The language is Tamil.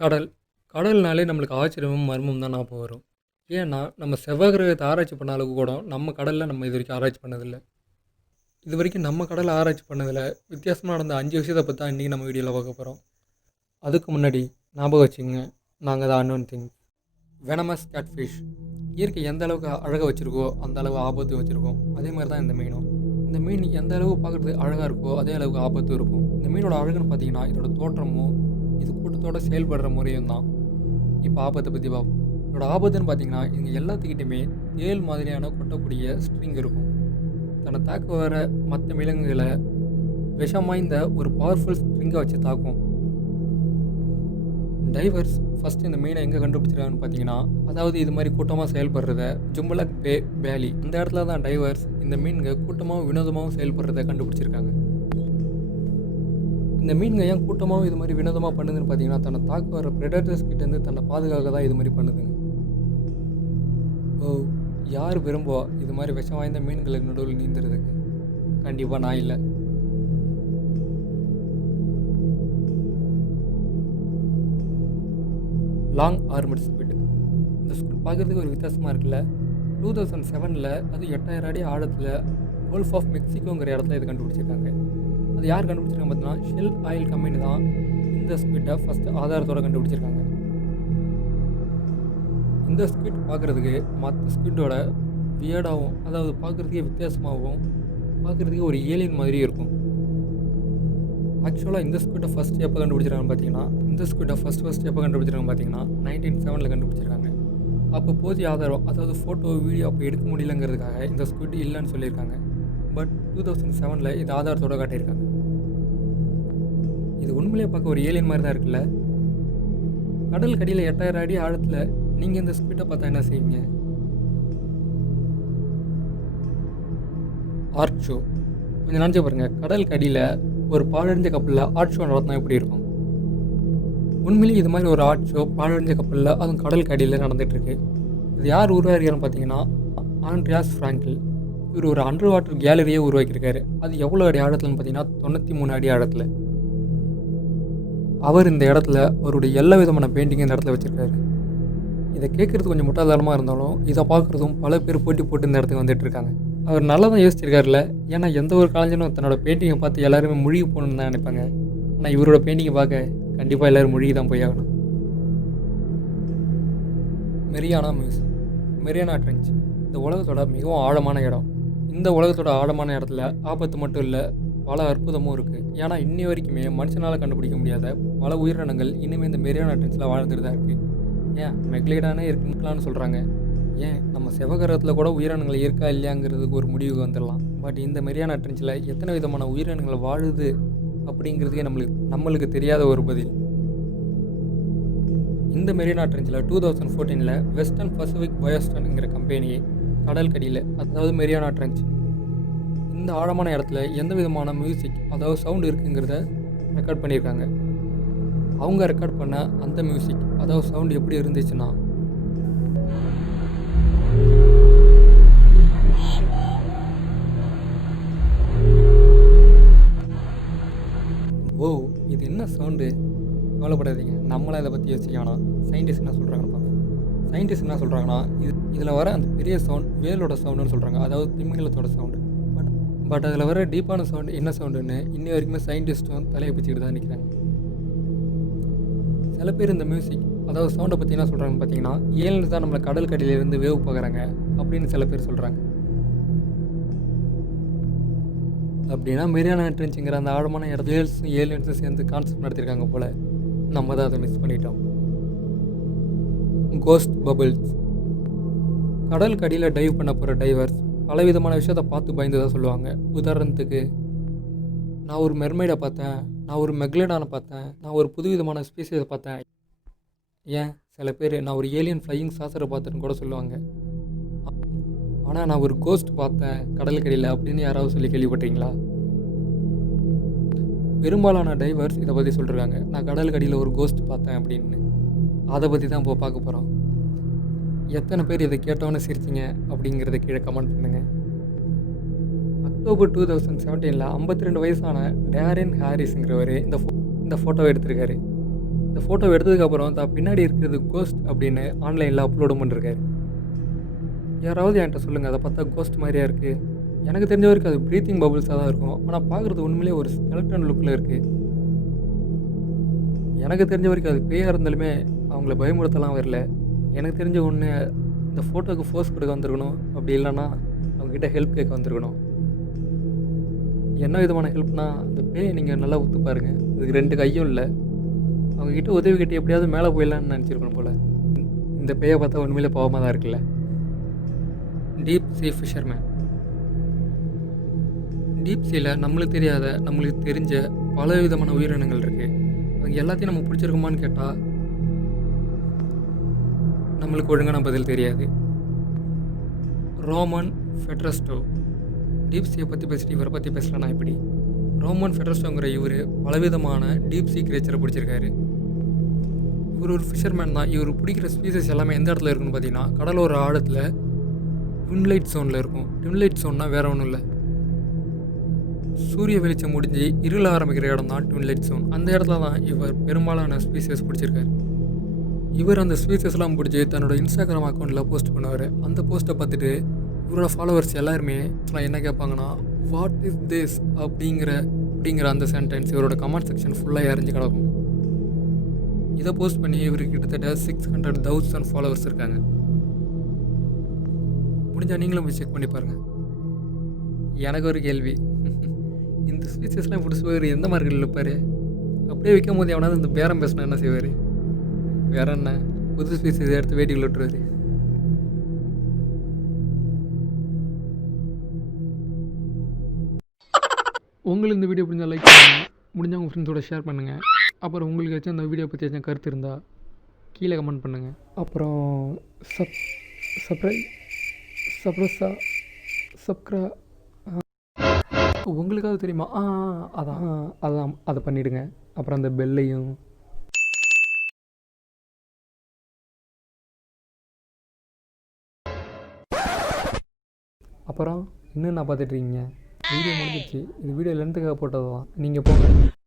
கடல். கடல்னாலே நம்மளுக்கு ஆச்சரியமும், மர்மமும் தான் ஞாபகம் வரும். ஏன்னா, நம்ம செவ்வாய் கிரகத்த ஆராய்ச்சி பண்ண அளவுக்கு கூட நம்ம கடல்ல நம்ம இதுவரைக்கும் ஆராய்ச்சி பண்ணதில்ல. இதுவரைக்கும் நம்ம கடல்ல ஆராய்ச்சி பண்ணதில, வித்தியாசமா நடந்த 5 விஷயத்த பத்தி தான் இன்னைக்கு நம்ம வீடியோல பார்க்க போறோம். அதுக்கு முன்னாடி ஞாபகம் வச்சுக்கங்க, நாங்க தான் அன்னோன் திங்ஸ். Venomous catfish. இயற்கை எந்த அளவுக்கு அழகா வச்சிருக்கோ, அந்த அளவு ஆபத்து வச்சிருக்கும். அதே மாரி தான் இந்த மீனும். இந்த மீன் எந்த அளவு பார்க்குறதுக்கு அழகா இருக்கோ, அதே அளவுக்கு ஆபத்தும் இருக்கும். இந்த மீனோட அழகுன்னு பார்த்தீங்கன்னா, இதோட தோற்றமும், இது கூட்டத்தோட செயல்படுற முறையும் தான். இப்போ ஆபத்தை பற்றி பார்ப்போம். இதோட ஆபத்துன்னு பார்த்தீங்கன்னா, இவங்க எல்லாத்துக்கிட்டையுமே தேள் மாதிரியான கொட்டக்கூடிய ஸ்ட்ரிங் இருக்கும். தன்னை தாக்க வர மற்ற விலங்குகளை விஷம் வாய்ந்த ஒரு பவர்ஃபுல் ஸ்ட்ரிங்கை வச்சு தாக்கும். டைவர்ஸ் ஃபஸ்ட்டு இந்த மீனை எங்கே கண்டுபிடிச்சிருக்காங்கன்னு பார்த்தீங்கன்னா, அதாவது இது மாதிரி கூட்டமாக செயல்படுறத ஜும்பலக் பே வேலி இந்த இடத்துல தான் டைவர்ஸ் இந்த மீன்க கூட்டமாகவும் வினோதமாகவும் செயல்படுறத கண்டுபிடிச்சிருக்காங்க. இந்த மீன்க ஏன் கூட்டமாகவும் இது மாதிரி வினோதமாக பண்ணுதுன்னு பார்த்தீங்கன்னா, தன்னை தாக்க வர ப்ரெடேட்டர்ஸ் கிட்டேருந்து தன்னை பாதுகாக்க தான் இது மாதிரி பண்ணுதுங்க. ஓ, யார் விரும்புவா இது மாதிரி விஷம் வாய்ந்த மீன்களுக்கு நடுவில் நீந்துறதுக்கு? கண்டிப்பாக நான் இல்லை. Long armoured squid. இந்த ஸ்குவிட் பார்க்குறதுக்கு ஒரு வித்தியாசமாக இருக்குல்ல. 2007 அது 8000 அடி ஆழத்தில் கோல்ஃப் ஆஃப் மெக்சிகோங்கிற இடத்துல இது கண்டுபிடிச்சிருக்காங்க. அது யார் கண்டுபிடிச்சிருக்காங்க பார்த்தீங்கன்னா, ஷெல் ஆயில் கம்பெனி தான் இந்த ஸ்குவிட்டை ஃபஸ்ட்டு ஆதாரத்தோடு கண்டுபிடிச்சிருக்காங்க. இந்த ஸ்குவிட் பார்க்குறதுக்கு மற்ற ஸ்குவிட்டோட வியர்டாகவும், அதாவது பார்க்குறதுக்கே வித்தியாசமாகவும், பார்க்குறதுக்கே ஒரு ஏலியன் மாதிரி இருக்கும். ஆக்சுவலாக இந்த ஸ்குவிட்டை ஃபஸ்ட் எப்போ கண்டுபிடிச்சிருக்காங்கன்னு பார்த்தீங்கன்னா, இந்த ஸ்குவிட்டை ஃபஸ்ட் எப்போ கண்டுபிடிச்சிருக்காங்க பார்த்தீங்கன்னா 1907 கண்டுபிடிச்சிருக்காங்க. அப்போ போதிய ஆதாரம், அதாவது ஃபோட்டோ வீடியோ அப்போ எடுக்க முடியலங்கிறதுக்காக இந்த ஸ்குவிட் இல்லைன்னு சொல்லியிருக்காங்க. பட் 2007 இது ஆதாரத்தோடு காட்டியிருக்காங்க. இது உண்மையிலே பார்க்க ஒரு ஏலியன் மாதிரி தான் இருக்குல்ல. கடல் கடியில் 8000 அடி ஆழத்தில் நீங்கள் இந்த ஸ்குவிட்டை பார்த்தா என்ன செய்வீங்க? Art show. கொஞ்சம் நினச்சி பாருங்கள், கடல் கடியில் ஒரு பாழடைஞ்ச கப்பலில் ஆர்ட் ஷோ நடத்தினா எப்படி இருக்கும்? உண்மையிலேயே இது மாதிரி ஒரு ஆர்ட் ஷோ பாழடைஞ்ச கப்பலில், அதுவும் கடல் கடியில் நடந்துகிட்ருக்கு. இது யார் உருவாக்கியான்னு பார்த்தீங்கன்னா, ஆண்ட்ரியாஸ் ஃப்ராங்கில். இவர் ஒரு அண்டர் வாட்டர் கேலரியே உருவாக்கியிருக்காரு. அது எவ்வளோ அடி ஆழத்துலன்னு பார்த்தீங்கன்னா 93 அடி ஆழத்தில். அவர் இந்த இடத்துல அவருடைய எல்லா விதமான பெயிண்டிங் இந்த இடத்துல வச்சுருக்காரு. இதை கேட்குறது கொஞ்சம் முட்டாள்தனமாக இருந்தாலும், இதை பார்க்குறதும் பல பேர் போட்டி போட்டு இந்த இடத்துக்கு வந்துட்டு இருக்காங்க. அவர் நல்லா தான் யோசிச்சிருக்காருல்ல. ஏன்னா எந்த ஒரு கலைஞனும் தன்னோட பெயிண்டிங்கை பார்த்து எல்லாருமே முழுகி போகணுன்னு தான் நினைப்பாங்க. ஆனால் இவரோட பெயிண்டிங்கை பார்க்க கண்டிப்பாக எல்லோரும் முழுகி தான் போய் ஆகணும். Mariana muse. மெரியானா ட்ரென்ச் இந்த உலகத்தோட மிகவும் ஆழமான இடம். இந்த உலகத்தோட ஆழமான இடத்துல ஆபத்து மட்டும் இல்லை, பல அற்புதமும் இருக்குது. ஏன்னா இன்னி வரைக்குமே மனுஷனால் கண்டுபிடிக்க முடியாத பல உயிரினங்கள் இனிமேல் இந்த மெரியானா ட்ரென்ச்சில் வாழ்ந்துட்டு தான் இருக்குது. ஏன் மெக்லேடானே இருக்கலான்னு சொல்கிறாங்க. ஏன் நம்ம செவ்வாய்க்கிரகத்தில் கூட உயிரினங்கள் இருக்கா இல்லையாங்கிறதுக்கு ஒரு முடிவுக்கு வந்துடலாம். பட் இந்த மெரியானா ட்ரென்ச்சில் எத்தனை விதமான உயிரினங்கள் வாழுது அப்படிங்கிறதுக்கே நம்மளுக்கு தெரியாத ஒரு பதில். இந்த மெரியானா ட்ரென்ச்சில் 2014 வெஸ்டர்ன் பசிபிக் பயோஸ்டர்ங்கிற கம்பெனியை கடல் கடியில், அதாவது மெரியானா ட்ரென்ச் இந்த ஆழமான இடத்துல எந்த விதமான மியூசிக், அதாவது சவுண்டு இருக்குங்கிறத ரெக்கார்ட் பண்ணியிருக்காங்க. அவங்க ரெக்கார்ட் பண்ண அந்த மியூசிக், அதாவது சவுண்டு எப்படி இருந்துச்சுன்னா, ஓ, இது என்ன சவுண்டு? கவலைப்படாதீங்க, நம்மளாம் இதை பற்றி யோசிக்க வேணாம். சயின்டிஸ்ட் என்ன சொல்கிறாங்கன்னு பார்ப்போம். சயின்டிஸ்ட் என்ன சொல்கிறாங்கன்னா, இதில் வர அந்த பெரிய சவுண்ட் வேலோட சவுண்டுன்னு சொல்கிறாங்க, அதாவது திமிங்கலத்தோட சவுண்டு. பட் அதில் வர டீப்பான சவுண்டு என்ன சவுண்டுன்னு இன்னி வரைக்குமே சயின்டிஸ்ட்டும் தலையை பிச்சுக்கிட்டு தான் நிற்கிறாங்க. சில பேர் இந்த மியூசிக், அதாவது சவுண்டை பற்றி என்ன சொல்கிறாங்கன்னு பார்த்தீங்கன்னா, ஏலியன்ஸ் தான் நம்மளை கடல் கடியிலேருந்து வேவு பார்க்குறாங்க அப்படின்னு சில பேர் சொல்கிறாங்க. அப்படின்னா மெரியானா ட்ரென்ச்சுங்கிற அந்த ஆழமான இடத்துல ஏலியன்ஸும் சேர்ந்து கான்செப்ட் நடத்தியிருக்காங்க போல். நம்ம தான் அதை மிஸ் பண்ணிட்டோம். Ghost bubbles. கடல் கடியில் டைவ் பண்ண போகிற டைவர்ஸ் பலவிதமான விஷயத்தை பார்த்து பயந்து தான் சொல்லுவாங்க. உதாரணத்துக்கு, நான் ஒரு மெர்மைடை பார்த்தேன், நான் ஒரு மெக்லடானை பார்த்தேன், நான் ஒரு புதுவிதமான ஸ்பீசிஸை பார்த்தேன். ஏன் சில பேர் நான் ஒரு ஏலியன் ஃப்ளையிங் சாசரை பார்த்துன்னு கூட சொல்லுவாங்க. ஆனால் நான் ஒரு கோஸ்ட் பார்த்தேன் கடலுக்கடியில் அப்படின்னு யாராவது சொல்லி கேள்விப்பட்டீங்களா? பெரும்பாலான டைவர்ஸ் இதை பற்றி சொல்லிருக்காங்க, நான் கடலுக்கடியில் ஒரு கோஸ்ட் பார்த்தேன் அப்படின்னு. அதை பற்றி தான் இப்போ பார்க்க போகிறோம். எத்தனை பேர் இதை கேட்டோன்னு சிரிச்சிங்க அப்படிங்கிறத கீழே கமெண்ட் பண்ணுங்கள். அக்டோபர் 2017 52 வயசான டேரன் ஹாரிஸுங்கிறவர் இந்த ஃபோட்டோவை எடுத்திருக்காரு. இந்த ஃபோட்டோ எடுத்ததுக்கப்புறம் தான் பின்னாடி இருக்கிறது கோஸ்ட் அப்படின்னு ஆன்லைனில் அப்லோடும் பண்ணிருக்காரு. யாராவது என்கிட்ட சொல்லுங்கள், அதை பார்த்தா கோஸ்ட் மாதிரியா இருக்குது? எனக்கு தெரிஞ்ச வரைக்கும் அது ப்ரீத்திங் பபுள்ஸாக தான் இருக்கும். ஆனால் பார்க்குறது உண்மையிலேயே ஒரு ஸ்கெலட்டன் லுக்கில் இருக்குது. எனக்கு தெரிஞ்ச வரைக்கும் அது பேயாக இருந்தாலுமே அவங்கள பயமுறுத்தலாம் வரல. எனக்கு தெரிஞ்ச ஒன்று, இந்த ஃபோட்டோவுக்கு ஃபோர்ஸ் கொடுக்க வந்திருக்கணும். அப்படி இல்லைன்னா அவங்ககிட்ட ஹெல்ப் கேட்க வந்திருக்கணும். என்ன விதமான ஹெல்ப்னா, அந்த பேயை நீங்கள் நல்லா உத்து பாருங்கள். அதுக்கு 2 கையும் இல்லை. அவங்ககிட்ட உதவி கட்டி எப்படியாவது மேலே போயிடலான்னு நினச்சிருக்கணும் போல். இந்த பேயை பார்த்தா உண்மையிலே பாவமாக தான் இருக்குல்ல. டீப் சீ ஃபிஷர்மேன். டீப் சீல நம்மளுக்கு தெரியாத, நம்மளுக்கு தெரிஞ்ச பல விதமான உயிரினங்கள் இருக்குது. அவங்க எல்லாத்தையும் நம்ம பிடிச்சிருக்குமான்னு கேட்டால் நம்மளுக்கு ஒழுங்கான பதில் தெரியாது. ரோமன் ஃபெட்ரஸ்டோ. டீப் சீயை பற்றி பேசிட்டு இவரை பற்றி பேசலன்னா எப்படி? ரோமன் ஃபெட்ரஸ்டோங்கிற இவர் பலவிதமான டீப் சீ கிரேச்சரை பிடிச்சிருக்காரு. இவர் ஒரு ஃபிஷர்மேன் தான். இவர் பிடிக்கிற ஸ்பீசஸ் எல்லாமே எந்த இடத்துல இருக்குன்னு பார்த்தீங்கன்னா, கடலோர ஆழத்தில் ட்வின்லைட் ஜோனில் இருக்கும். ட்வின்லைட் ஜோன்னா வேறு ஒன்றும் இல்லை, சூரிய வெளிச்சம் முடிஞ்சு இருள ஆரம்பிக்கிற இடம் தான் ட்வின்லைட் ஜோன். அந்த இடத்துல தான் இவர் பெரும்பாலான ஸ்பீசஸ் பிடிச்சிருக்காரு. இவர் அந்த ஸ்பீசஸ்லாம் பிடிச்சி தன்னோட இன்ஸ்டாகிராம் அக்கௌண்ட்டில் போஸ்ட் பண்ணுவார். அந்த போஸ்ட்டை பார்த்துட்டு இவரோட ஃபாலோவர்ஸ் எல்லாருமே என்ன கேட்பாங்கன்னா, வாட் இஸ் திஸ் அப்படிங்கிற அந்த சென்டென்ஸ் இவரோட கமெண்ட் செக்ஷன் ஃபுல்லாக இறஞ்சி கிடக்கும். இதை போஸ்ட் பண்ணி இவருக்கு கிட்டத்தட்ட 600,000 ஃபாலோவர்ஸ் இருக்காங்க. முடிஞ்சால் நீங்களும் போய் செக் பண்ணி பாருங்கள். எனக்கு ஒரு கேள்வி, இந்த ஸ்பீச்சஸ்லாம் பிடிச்சவர் எந்த மார்க்கெட்டில் இருப்பார்? அப்படியே விற்கும் போது எவனாவது இந்த பேரம் பேசினா என்ன செய்வார்? வேற என்ன, புது ஸ்பீச்சஸ் எடுத்து வேட்டிக்குள்ள விட்டுருவார். உங்களுக்கு இந்த வீடியோ பிடிச்சா லைக் பண்ணுங்கள், முடிஞ்சால் உங்கள் ஃப்ரெண்ட்ஸோட ஷேர் பண்ணுங்கள். அப்புறம் உங்களுக்கு ஏதாச்சும் அந்த வீடியோ பற்றி ஏதாச்சும் கருத்து இருந்தால் கீழே கமெண்ட் பண்ணுங்கள். அப்புறம் சப்ஸ்கிரா உங்களுக்காவது தெரியுமா? அதான் அதை பண்ணிவிடுங்க. அப்புறம் அந்த பெல்லையும். அப்புறம் இன்னும் நான் பார்த்துட்ருக்கீங்க. வீடியோ முடிஞ்சிச்சு. இது வீடியோ லென்த்துக்காக போட்டது தான். நீங்கள் போங்க.